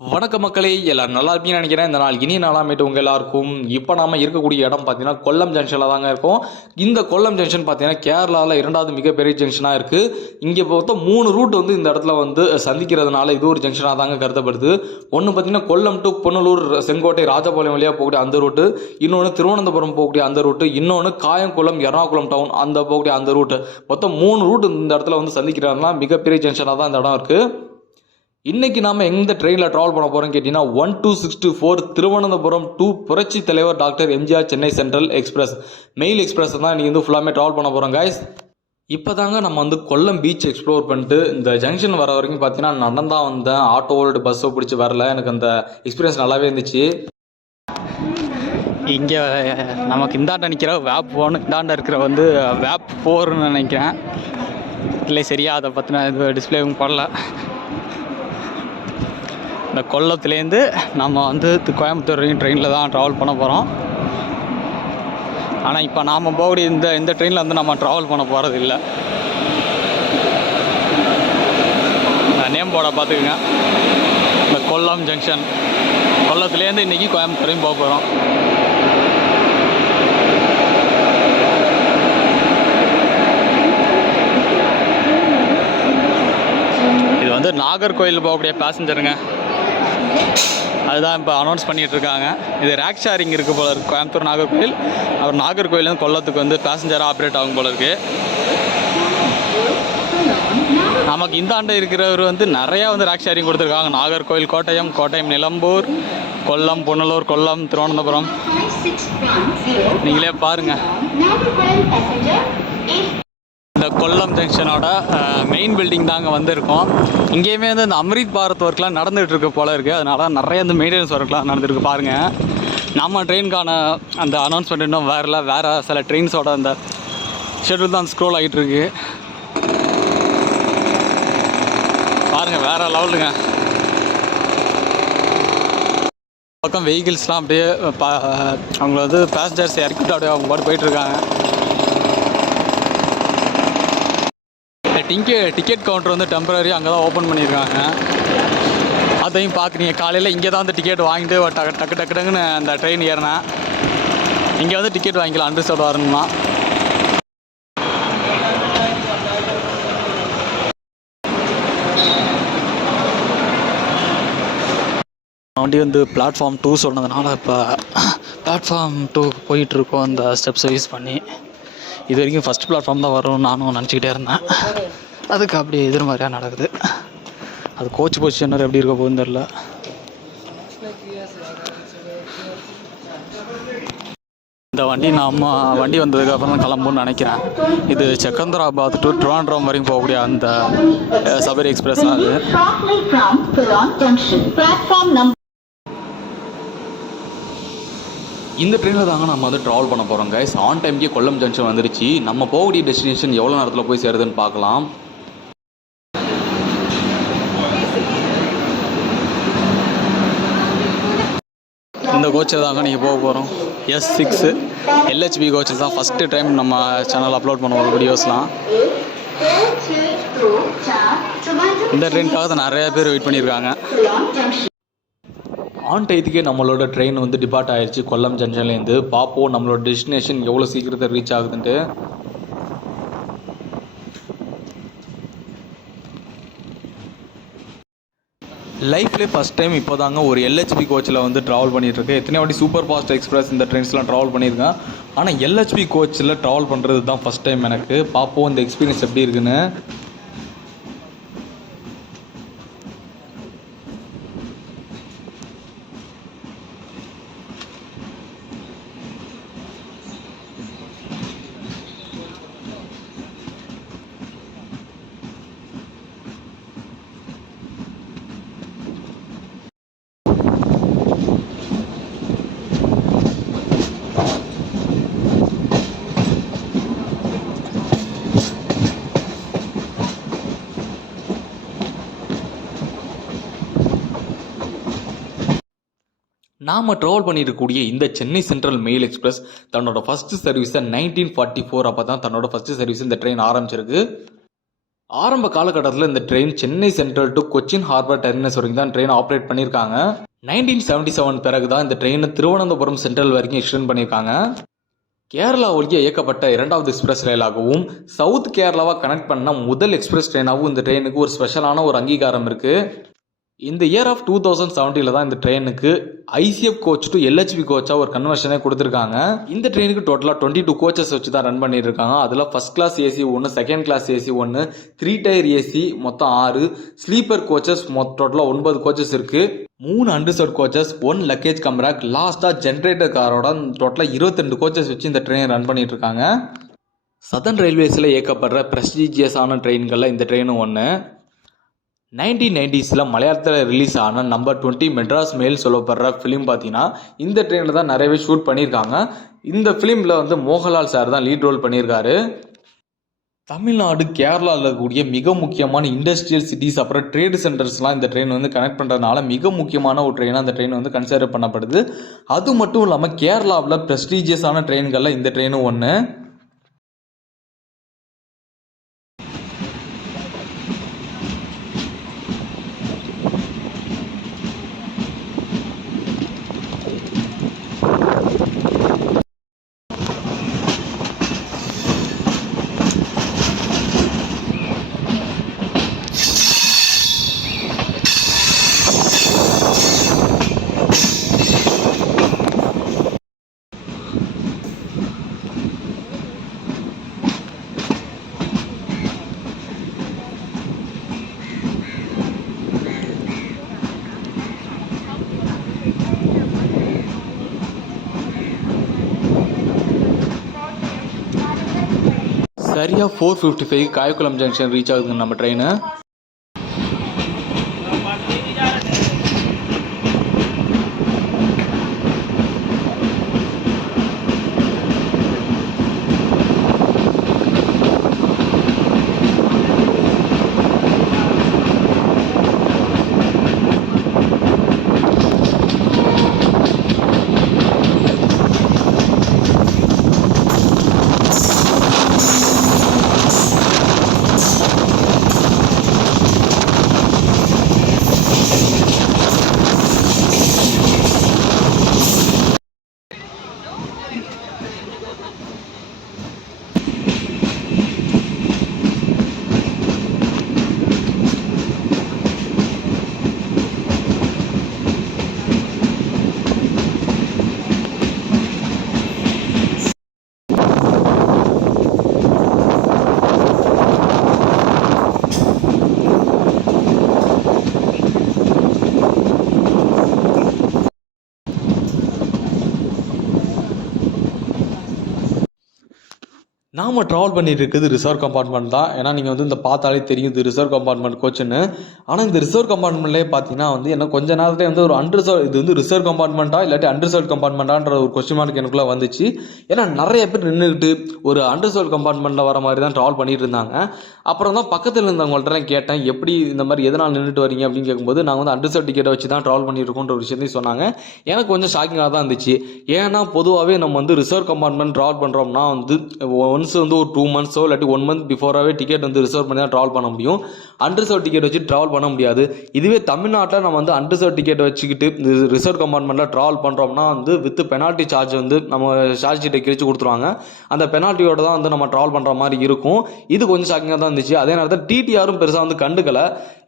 வணக்க மக்களே, எல்லாரும் நல்லா இருப்பீங்கன்னு நினைக்கிறேன். இந்த நாள் இனிய நாளாமேட்டு உங்கள் எல்லாருக்கும். இப்போ நாம இருக்கக்கூடிய இடம் பார்த்தீங்கன்னா கொல்லம் ஜங்ஷனில் தாங்க இருக்கும். இந்த கொல்லம் ஜங்ஷன் பார்த்தீங்கன்னா கேரளாவில் இரண்டாவது மிகப்பெரிய ஜங்ஷனாக இருக்குது. இங்கே மொத்தம் 3 ரூட் வந்து இந்த இடத்துல வந்து சந்திக்கிறதுனால இது ஒரு ஜங்ஷனாக தாங்க கருதப்படுது. ஒன்று பார்த்தீங்கன்னா கொல்லம் டு புனலூர், செங்கோட்டை, ராஜபாளையம் வழியாக போகக்கூடிய அந்த ரூட்டு, இன்னொன்று திருவனந்தபுரம் போகக்கூடிய அந்த ரூட்டு, இன்னொன்று காயங்குளம், எர்ணாகுளம் டவுன் அந்த போகக்கூடிய அந்த ரூட்டு. மொத்தம் 3 ரூட் இந்த இடத்துல வந்து சந்திக்கிறதுனால மிகப்பெரிய ஜங்ஷனாக தான் இந்த இடம் இருக்குது. இன்னைக்கு நாம எந்த ட்ரெயினில் ட்ராவல் பண்ண போறோம் கேட்டீங்கன்னா 1264 திருவனந்தபுரம் டு புரட்சி தலைவர் doctor MGR Chennai central express mail express தான் இன்னைக்கு வந்து ஃபுல்லாமே ட்ராவல் பண்ண போறோம் கைஸ். இப்போதாங்க நம்ம வந்து கொல்லம் பீச் எக்ஸ்ப்ளோர் பண்ணிட்டு இந்த ஜங்ஷன் வர வரைக்கும் பார்த்தீங்கன்னா நடந்தா வந்தேன். ஆட்டோவோட பஸ்ஸோ பிடிச்சி வரல. எனக்கு அந்த எக்ஸ்பீரியன்ஸ் நல்லாவே இருந்துச்சு. இங்கே நமக்கு இந்தாண்ட நிற்கிற வேப் 1, இந்தாண்ட இருக்கிற வந்து வேப் 4ன்னு நினைக்கிறேன். இல்லை சரியா அதை பற்றின இது டிஸ்பிளேவும் பண்ணல. இந்த கொல்லத்துலேருந்து நம்ம வந்து கோயம்புத்தூர் வரைக்கும் ட்ரெயினில் தான் ட்ராவல் பண்ண போகிறோம். ஆனால் இப்போ நாம் போகக்கூடிய இந்த ட்ரெயினில் வந்து நம்ம ட்ராவல் பண்ண போகிறது இல்லை. நேம் போர்டை பார்த்துக்குங்க. இந்த கொல்லம் ஜங்ஷன், கொல்லத்துலேருந்து இன்றைக்கி கோயம்புத்தூரையும் போக போகிறோம். இது வந்து நாகர்கோவில் போகக்கூடிய பேசஞ்சருங்க. அதுதான் இப்போ அனௌன்ஸ் பண்ணிகிட்ருக்காங்க. இது ரேக் ஷேரிங் இருக்குது போல இருக்குது. கோயம்புத்தூர் நாகர்கோவில், அவர் நாகர்கோவிலேருந்து கொல்லத்துக்கு வந்து பேசஞ்சராக ஆப்ரேட் ஆகும் போல இருக்குது. நமக்கு இந்த ஆண்டு இருக்கிறவர் வந்து நிறையா வந்து ரேக் ஷேரிங் கொடுத்துருக்காங்க. நாகர்கோவில், கோட்டயம், நிலம்பூர், கொல்லம், புனலூர், கொல்லம், திருவனந்தபுரம். நீங்களே பாருங்கள். இந்த கொல்லம் ஜங்ஷனோட மெயின் பில்டிங் தாங்க வந்திருக்கோம். இங்கேயுமே வந்து இந்த அம்ரித் பாரத் ஒர்க்லாம் நடந்துகிட்டு இருக்க போல இருக்குது. அதனால நிறைய இந்த மெயின்டெனன்ஸ் ஒர்க்லாம் நடந்துருக்கு பாருங்கள். நம்ம ட்ரெயினுக்கான அந்த அனௌன்ஸ்மெண்ட் இன்னும் வேறு சில ட்ரெயின்ஸோட அந்த ஷெட்யூல் தான் ஸ்க்ரோல் ஆகிட்டு இருக்கு பாருங்கள். வேறு லெவலுங்க. பக்கம் வெஹிக்கிள்ஸ்லாம் அப்படியே அவங்க வந்து பேசஞ்சர்ஸ் இறக்கிட்டு அப்படியே அவங்க பாட்டு போயிட்டுருக்காங்க. டிக்கெட் கவுண்டர் வந்து டெம்பரரி அங்கே தான் ஓப்பன் பண்ணியிருக்காங்க. அதையும் பார்க்குறீங்க. காலையில் இங்கே தான் வந்து டிக்கெட் வாங்கிட்டு டக்குன்னு அந்த ட்ரெயின் ஏறினேன். இங்கே வந்து டிக்கெட் வாங்கிக்கலாம் அன்ரிசர்வ் வரணும்னா. வண்டி வந்து பிளாட்ஃபார்ம் 2 சொன்னதுனால இப்போ பிளாட்ஃபார்ம் 2 போயிட்டுருக்கோம். அந்த ஸ்டெப்ஸை யூஸ் பண்ணி இது வரைக்கும் ஃபஸ்ட் பிளாட்ஃபார்ம் தான் வரும்னு நானும் நினச்சிக்கிட்டே இருந்தேன். அதுக்கு அப்படி எதிர் மாதிரியாக நடக்குது. அது கோச் பொசிஷனர் எப்படி இருக்க போகுதுன்னு தெரில. இந்த வண்டி வந்ததுக்கப்புறம் தான் கிளம்புன்னு நினைக்கிறேன். இது செகந்தராபாத் டு ட்ரிவாண்ட்ரம் வரைக்கும் போகக்கூடிய அந்த சபரி எக்ஸ்பிரஸ் தான் அது. இந்த ட்ரெயினில் தாங்க நம்ம வந்து ட்ராவல் பண்ண போகிறோம் கைஸ். ஆன் டைம்க்கே கொல்லம் ஜங்ஷன் வந்துருச்சு. நம்ம போகக்கூடிய டெஸ்டினேஷன் எவ்வளோ நேரத்தில் போய் சேருதுன்னு பார்க்கலாம். இந்த கோச்சில் தாங்க நீங்கள் போக போகிறோம். S6 LHB கோச்சில் தான் ஃபஸ்ட்டு டைம் நம்ம சேனல் அப்லோட் பண்ணுவோம் வீடியோஸ்லாம். இந்த ட்ரெயினுக்காக தான் நிறையா பேர் வெயிட் பண்ணியிருக்காங்க. ஆன் டைத்துக்கே நம்மளோட ட்ரெயின் வந்து டிபார்ட் ஆயிடுச்சு கொல்லம் ஜங்ஷன்லேருந்து. பார்ப்போம் நம்மளோட டெஸ்டினேஷன் எவ்வளோ சீக்கிரத்தை ரீச் ஆகுதுன்ட்டு. லைஃப்லேயே ஃபஸ்ட் டைம் இப்போ தாங்க ஒரு LHB கோச்சில் வந்து ட்ராவல் பண்ணிகிட்ருக்கேன். எத்தனை வாட்டி சூப்பர் ஃபாஸ்ட் எக்ஸ்பிரஸ் இந்த ட்ரெயின்ஸ்லாம் ட்ராவல் பண்ணியிருக்கேன். ஆனால் LHB கோச்சில் ட்ராவல் பண்ணுறது தான் ஃபஸ்ட் டைம் எனக்கு. பார்ப்போம் இந்த எக்ஸ்பீரியன்ஸ் எப்படி இருக்குன்னு. நாம் ட்ராவல் பண்ணியிருக்கக்கூடிய இந்த சென்னை சென்ட்ரல் மெயில் எக்ஸ்பிரஸ் தன்னோட ஃபஸ்ட்டு சர்வீஸை 1944 அப்போ தான் தன்னோட ஃபஸ்ட்டு சர்வீஸ் இந்த ட்ரெயின் ஆரம்பிச்சிருக்கு. ஆரம்ப காலகட்டத்தில் இந்த train Chennai central to Cochin harbour terminus வரைக்கும் தான் ட்ரெயின் ஆப்ரேட் பண்ணியிருக்காங்க. 1977 பிறகு தான் இந்த ட்ரெயினை திருவனந்தபுரம் சென்ட்ரல் வரைக்கும் எக்ஸ்டெண்ட் பண்ணியிருக்காங்க. கேரளா ஒழிய இயக்கப்பட்ட இரண்டாவது எக்ஸ்பிரஸ் ரயிலாகவும் சவுத் கேரளாவை கனெக்ட் பண்ண முதல் எக்ஸ்பிரஸ் ட்ரெயினாகவும் இந்த ட்ரெயினுக்கு ஒரு ஸ்பெஷலான ஒரு அங்கீகாரம் இருக்குது. இந்த இயர் ஆஃப் 2017 தான் இந்த ட்ரெயினுக்கு ஐசிஎஃப் கோச் டு எல்ஹெச்பி கோச்சாக ஒரு கன்வர்ஷனே கொடுத்துருக்காங்க. இந்த ட்ரெயினுக்கு டோட்டலாக 22 கோச்சஸ் வச்சு தான் ரன் பண்ணிட்டு இருக்காங்க. அதில் first class AC 1, second class AC 1, 3 tier AC மொத்தம் 6, ஸ்லீப்பர் கோச்சஸ் டோட்டலாக 9 கோச்சஸ் இருக்கு. 3 அண்டர்சர்வ் கோச்சஸ், 1 லக்கேஜ் கம்ராக், லாஸ்ட்டாக ஜென்ரேட்டர் காரோட டோட்டலாக 22 கோச்சஸ் வச்சு இந்த ட்ரெயின் ரன் பண்ணிட்டு இருக்காங்க. சதர்ன் ரயில்வேஸில் இயக்கப்படுற ப்ரெஸ்டீஜியஸான ட்ரெயின்களில் இந்த ட்ரெயினும் ஒன்று. 1990s மலையாளத்தில் ரிலீஸ் ஆன நம்பர் 20 மெட்ராஸ் மெயில் சொல்லப்படுற ஃபிலிம் பார்த்தீங்கன்னா இந்த ட்ரெயினில் தான் நிறையவே ஷூட் பண்ணியிருக்காங்க. இந்த ஃபிலிமில் வந்து மோகன்லால் சார் தான் லீட் ரோல் பண்ணியிருக்காரு. தமிழ்நாடு கேரளாவில் இருக்கக்கூடிய மிக முக்கியமான இண்டஸ்ட்ரியல் சிட்டிஸ் அப்புறம் ட்ரேடு சென்டர்ஸ்லாம் இந்த ட்ரெயின் வந்து கனெக்ட் பண்ணுறதுனால மிக முக்கியமான ஒரு ட்ரெயினாக அந்த ட்ரெயின் வந்து கன்சிடர் பண்ணப்படுது. அது மட்டும் இல்லாமல் கேரளாவில் ப்ரெஸ்டீஜியஸான ட்ரெயின்களில் இந்த ட்ரெயினும் ஒன்று. சரியாக 4:55 காயக்குளம் ஜங்ஷன் ரீச் ஆகுதுங்க நம்ம ட்ரெயின். நாம் ட்ராவல் பண்ணிட்டு இருக்குது ரிசர்வ் கம்பார்ட்மெண்ட் தான். ஏன்னா நீங்கள் வந்து இந்த பார்த்தாலே தெரியும் இது ரிசர்வ் கம்பார்ட்மெண்ட் கோச்சுன்னு. ஆனால் இந்த ரிசர்வ் கம்பார்ட்மெண்ட்லேயே பார்த்தீங்கன்னா வந்து என்ன கொஞ்ச நேரத்தில் வந்து ஒரு அன்ரிசர்வ் இது வந்து ரிசர்வ் கம்பார்ட்மெண்ட்டா இல்லாட்டி அன்ரிசர்வ் கம்பார்ட்மெண்ட்டான்ற ஒரு கொஸ்டின் மார்க் எனக்குள்ளே வந்துச்சு. ஏன்னா நிறைய பேர் நின்றுக்கிட்டு ஒரு அன்ரிசர்வ் கம்பார்ட்மெண்ட்டில் வர மாதிரி தான் ட்ராவல் பண்ணிட்டு இருந்தாங்க. அப்புறம் தான் பக்கத்தில் இருந்தவங்கள்ட்டலாம் கேட்டேன் எப்படி இந்த மாதிரி எதனால் நின்றுட்டு வரீங்க அப்படின்னு கேட்கும்போது நாங்கள் வந்து அன்ரிசர்வ் டிக்கெட்டை வச்சு தான் ட்ராவல் பண்ணியிருக்கோன்ற ஒரு விஷயத்தையும் சொன்னாங்க. எனக்கு கொஞ்சம் ஷாக்கிங்காக தான் இருந்துச்சு. ஏன்னா பொதுவாகவே நம்ம வந்து ரிசர்வ் கம்பார்ட்மெண்ட் ட்ராவல் பண்ணுறோம்னா வந்து ஒன்ஸ் வந்து ஒரு 2 months இல்லாட்டி 1 month பிஃபோராகவே டிக்கெட் வந்து ரிசர்வ் பண்ணி தான் ட்ராவல் பண்ண முடியும். அன்ரிசர்வ் டிக்கெட் வச்சு ட்ராவல் பண்ண முடியாது. இதுவே தமிழ்நாட்டில் நம்ம வந்து அன்ரிசர்வ் டிக்கெட் வச்சுக்கிட்டு ரிசர்வ் கம்பார்ட்மெண்ட்டில் ட்ராவல் பண்ணுறோம்னா வந்து வித் பெனால்ட்டி சார்ஜ் வந்து நம்ம சார்ஜ் ஷீட்டை கிழிச்சு கொடுத்துருவாங்க. அந்த பெனால்ட்டியோட தான் வந்து நம்ம ட்ராவல் பண்ணுற மாதிரி இருக்கும். இது கொஞ்சம் ஷாக்கிங்காக தான் இருந்துச்சு. அதே நேரத்தில் டிடிஆரும் பெருசாக வந்து கண்டுக்கல.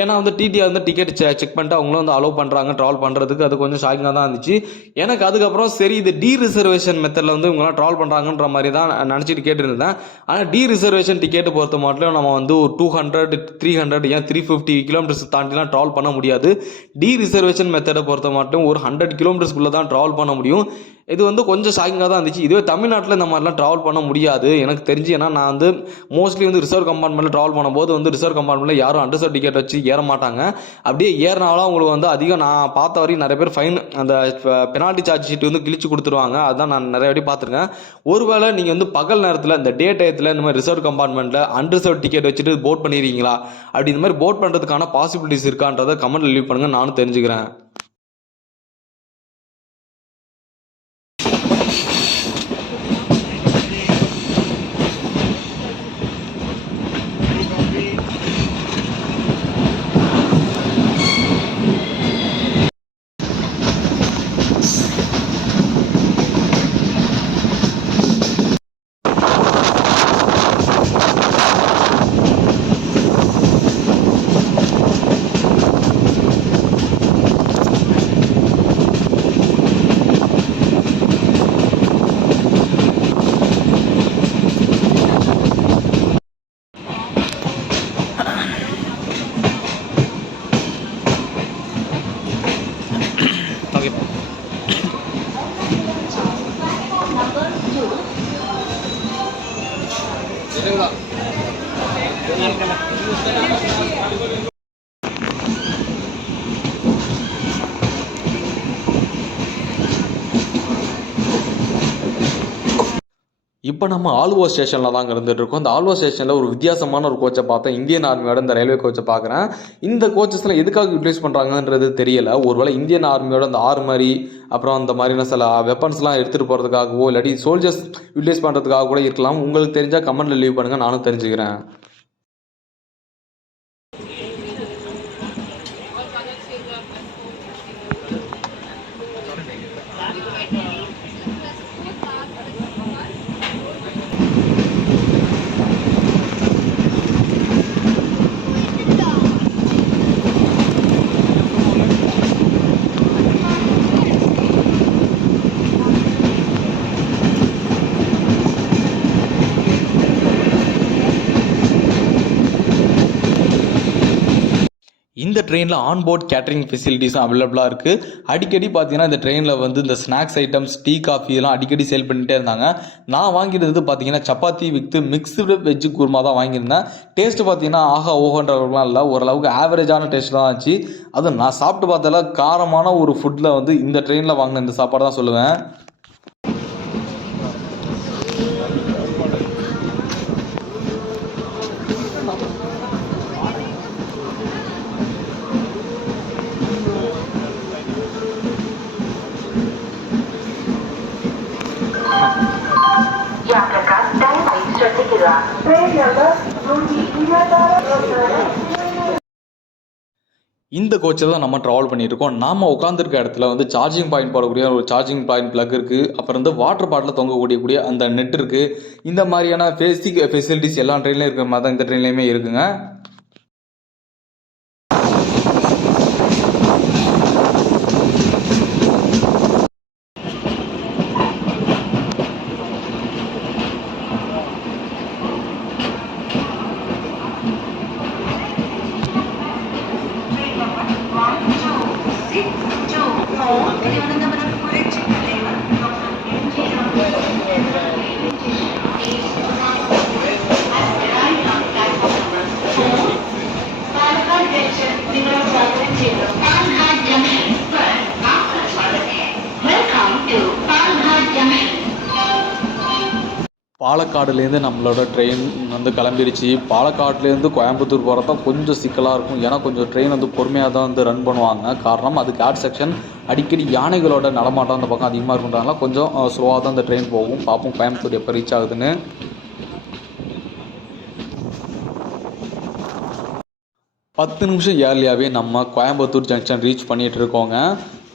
ஏன்னா வந்து டிடிஆர் வந்து டிக்கெட் செக் பண்ணிட்டு அவங்களும் வந்து அலோவ் பண்ணுறாங்க ட்ராவல் பண்ணுறதுக்கு. அது கொஞ்சம் ஷாக்கிங்காக தான் இருந்துச்சு எனக்கு. அதுக்கப்புறம் சரி இது டி ரிசர்வேஷன் மெத்தடில் வந்து இவங்களாம் ட்ராவல் பண்ணுறாங்கன்ற மாதிரி தான் நினச்சிட்டு கேட்டுருந்தேன். ஆனால் டி ரிசர்வேஷன் டிக்கெட் பொறுத்த மட்டும் நம்ம வந்து ஒரு 200, 300 ஏன் 350 கிலோமீட்டர்ஸ் தாண்டிலாம் ட்ராவல் பண்ண முடியாது. டி ரிசர்வேஷன் மெத்தடை பொறுத்த மட்டும் ஒரு 100 கிலோமீட்டர்ஸ்குள்ளே தான் ட்ராவல் பண்ண முடியும். இது வந்து கொஞ்சம் ஷாக்கிங்காக தான் இருந்துச்சு. இதுவே தமிழ்நாட்டில் இந்த மாதிரிலாம் ட்ராவல் பண்ண முடியாது எனக்கு தெரிஞ்சு. ஏன்னா நான் வந்து மோஸ்ட்லி வந்து ரிசர்வ் கம்பார்ட்மெண்ட்டில் ட்ராவல் பண்ணும்போது வந்து ரிசர்வ் கம்பார்ட்மெண்ட்டில் யாரும் அண்டர்சர்வ் டிக்கெட் வச்சு ஏற மாட்டாங்க. அப்படியே ஏறினாலும் அவங்களுக்கு வந்து அதிகம் நான் பார்த்த வரைக்கும் நிறைய பேர் ஃபைன் அந்த பெனால்ட்டி சார்ஜ் ஷீட் வந்து கிழிச்சு கொடுத்துருவாங்க. அதுதான் நான் நிறைய வாட்டி பார்த்துருக்கேன். ஒருவேளை நீங்கள் வந்து பகல் நேரத்தில் இந்த டே டயத்தில் இந்த மாதிரி ரிசர்வ் கம்பார்ட்மெண்ட்டில் அண்டர்சர்வ் டிக்கெட் வச்சுட்டு போட் பண்ணிடுறீங்களா அப்படி இந்த மாதிரி போட் பண்ணுறதுக்கான பாசிபிலிட்டிஸ் இருக்கான்றதை கமெண்ட்டில் லீவ் பண்ணுங்கள், நானும் தெரிஞ்சுக்கிறேன். ஓகே. இப்போ நம்ம ஆலுவா ஸ்டேஷனில் தாங்க இருந்துட்டு இருக்கோம். இந்த ஆலுவா ஸ்டேஷனில் ஒரு வித்தியாசமான ஒரு கோச்சை பார்த்தேன். இந்தியன் ஆர்மியோட இந்த ரயில்வே கோச்சை பார்க்குறேன். இந்த கோச்சஸ்லாம் எதுக்காக யூட்டிலைஸ் பண்ணுறாங்கன்றது தெரியல. ஒருவேளை இந்தியன் ஆர்மியோட அந்த ஆர்மரி அப்புறம் அந்த மாதிரியான சில வெப்பன்ஸ்லாம் எடுத்துகிட்டு போகிறதுக்காகவோ இல்லாட்டி சோல்ஜர்ஸ் யூட்டிலைஸ் பண்ணுறதுக்காக கூட இருக்கலாம். உங்களுக்கு தெரிஞ்சால் கமெண்ட்டில் லீவ் பண்ணுங்கள், நானும் தெரிஞ்சுக்கிறேன். இந்த ட்ரெயினில் ஆன்போர்ட் கேட்டரிங் ஃபெசிலிட்டிஸும் அவைலபிளாக இருக்குது. அடிக்கடி பார்த்தீங்கன்னா இந்த ட்ரெயினில் வந்து இந்த ஸ்நாக்ஸ் ஐட்டம்ஸ், டீ, காஃபி இதெல்லாம் அடிக்கடி சேல் பண்ணிகிட்டே இருந்தாங்க. நான் வாங்கியிருந்தது பார்த்தீங்கன்னா chapati with mixed veg kurma தான் வாங்கியிருந்தேன். டேஸ்ட்டு பார்த்தீங்கன்னா ஆஹா ஓஹன்றவர்களாம் இல்லை, ஓரளவுக்கு ஆவரேஜான டேஸ்ட் தான் இருந்துச்சு. அதுவும் நான் சாப்பிட்டு பார்த்தால காரமான ஒரு ஃபுட்டில் வந்து இந்த ட்ரெயினில் வாங்கின இந்த சாப்பாடு தான் சொல்லுவேன். இந்த கோச்சில் தான் நம்ம ட்ராவல் பண்ணிட்டு இருக்கோம். நாம உட்காந்துருக்க இடத்துல வந்து சார்ஜிங் பாயிண்ட் போடக்கூடிய ஒரு சார்ஜிங் பாயிண்ட் பிளக் இருக்குது. அப்புறம் வந்து வாட்டர் பாட்டில் தொங்கக்கூடிய அந்த நெட் இருக்குது. இந்த மாதிரியான பேசிக் ஃபெசிலிட்டிஸ் எல்லா ட்ரெயின்லையும் இருக்கிற மாதிரி தான் இந்த ட்ரெயின்லையுமே இருக்குங்க. பாலக்காடுலேருந்து நம்மளோட ட்ரெயின் வந்து கிளம்பிருச்சு. பாலக்காடுலேருந்து கோயம்புத்தூர் போகிறது தான் கொஞ்சம் சிக்கலாக இருக்கும். ஏன்னா கொஞ்சம் ட்ரெயின் வந்து பொறுமையாக தான் வந்து ரன் பண்ணுவாங்க. காரணம் அது கேட் செக்ஷன், அடிக்கடி யானைகளோட நடமாட்டம் அந்த பக்கம் அதிகமாக இருக்குன்றதுனால கொஞ்சம் ஸ்லோவாக தான் அந்த ட்ரெயின் போகும். பார்ப்போம் கோயம்புத்தூர் எப்போ ரீச் ஆகுதுன்னு. 10 நிமிஷம் ஏர்லியாகவே நம்ம கோயம்புத்தூர் ஜங்ஷன் ரீச் பண்ணிகிட்டு இருக்கோங்க.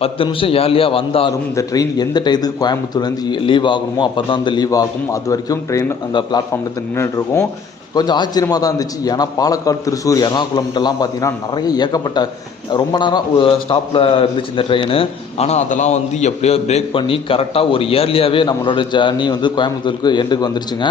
10 நிமிஷம் ஏர்லியாக வந்தாலும் இந்த ட்ரெயின் எந்த டயத்துக்கு கோயம்புத்தூர்லேருந்து லீவ் ஆகணுமோ அப்போ தான் வந்து லீவ் ஆகும். அது வரைக்கும் ட்ரெயின் அந்த பிளாட்ஃபார்ம்லேருந்து நின்றுட்டு இருக்கும். கொஞ்சம் ஆச்சரியமாக தான் இருந்துச்சு. ஏன்னா பாலக்காடு, திருச்சூர், எர்ணாகுளம்ட்டெல்லாம் பார்த்தீங்கன்னா நிறைய ஏகப்பட்ட ரொம்ப நேரம் ஸ்டாப்பில் இருந்துச்சு இந்த ட்ரெயின். ஆனால் அதெல்லாம் வந்து எப்படியோ பிரேக் பண்ணி கரெக்டாக ஒரு ஏர்லியாகவே நம்மளோட ஜர்னி வந்து கோயம்புத்தூருக்கு எண்டுக்கு வந்துருச்சுங்க.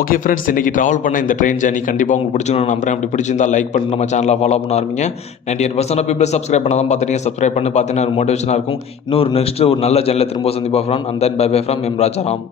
ஓகே ஃப்ரெண்ட்ஸ், இன்றைக்கி ட்ராவல் பண்ண இந்த ட்ரெயின் ஜர்னி கண்டிப்பாக உங்களுக்கு பிடிச்சிருன்னு நம்புறேன். அப்படி பிடிச்சிருந்தா லைக் பண்ணி நம்ம சேனலை ஃபாலோ பண்ண ஆரம்பிங்க. 98% பீப்பிள் சப்ஸ்கிரைப் பண்ண தான் பார்த்துட்டீங்க. சப்ஸ்கிரைப் பண்ணி பார்த்தீங்கன்னா ஒரு மோட்டிவேஷனாக இருக்கும். இன்னொரு நெக்ஸ்ட்டு ஒரு நல்ல ஜர்னியில் திரும்ப சந்திப்பா friend. And then bye bye from M Rajaram.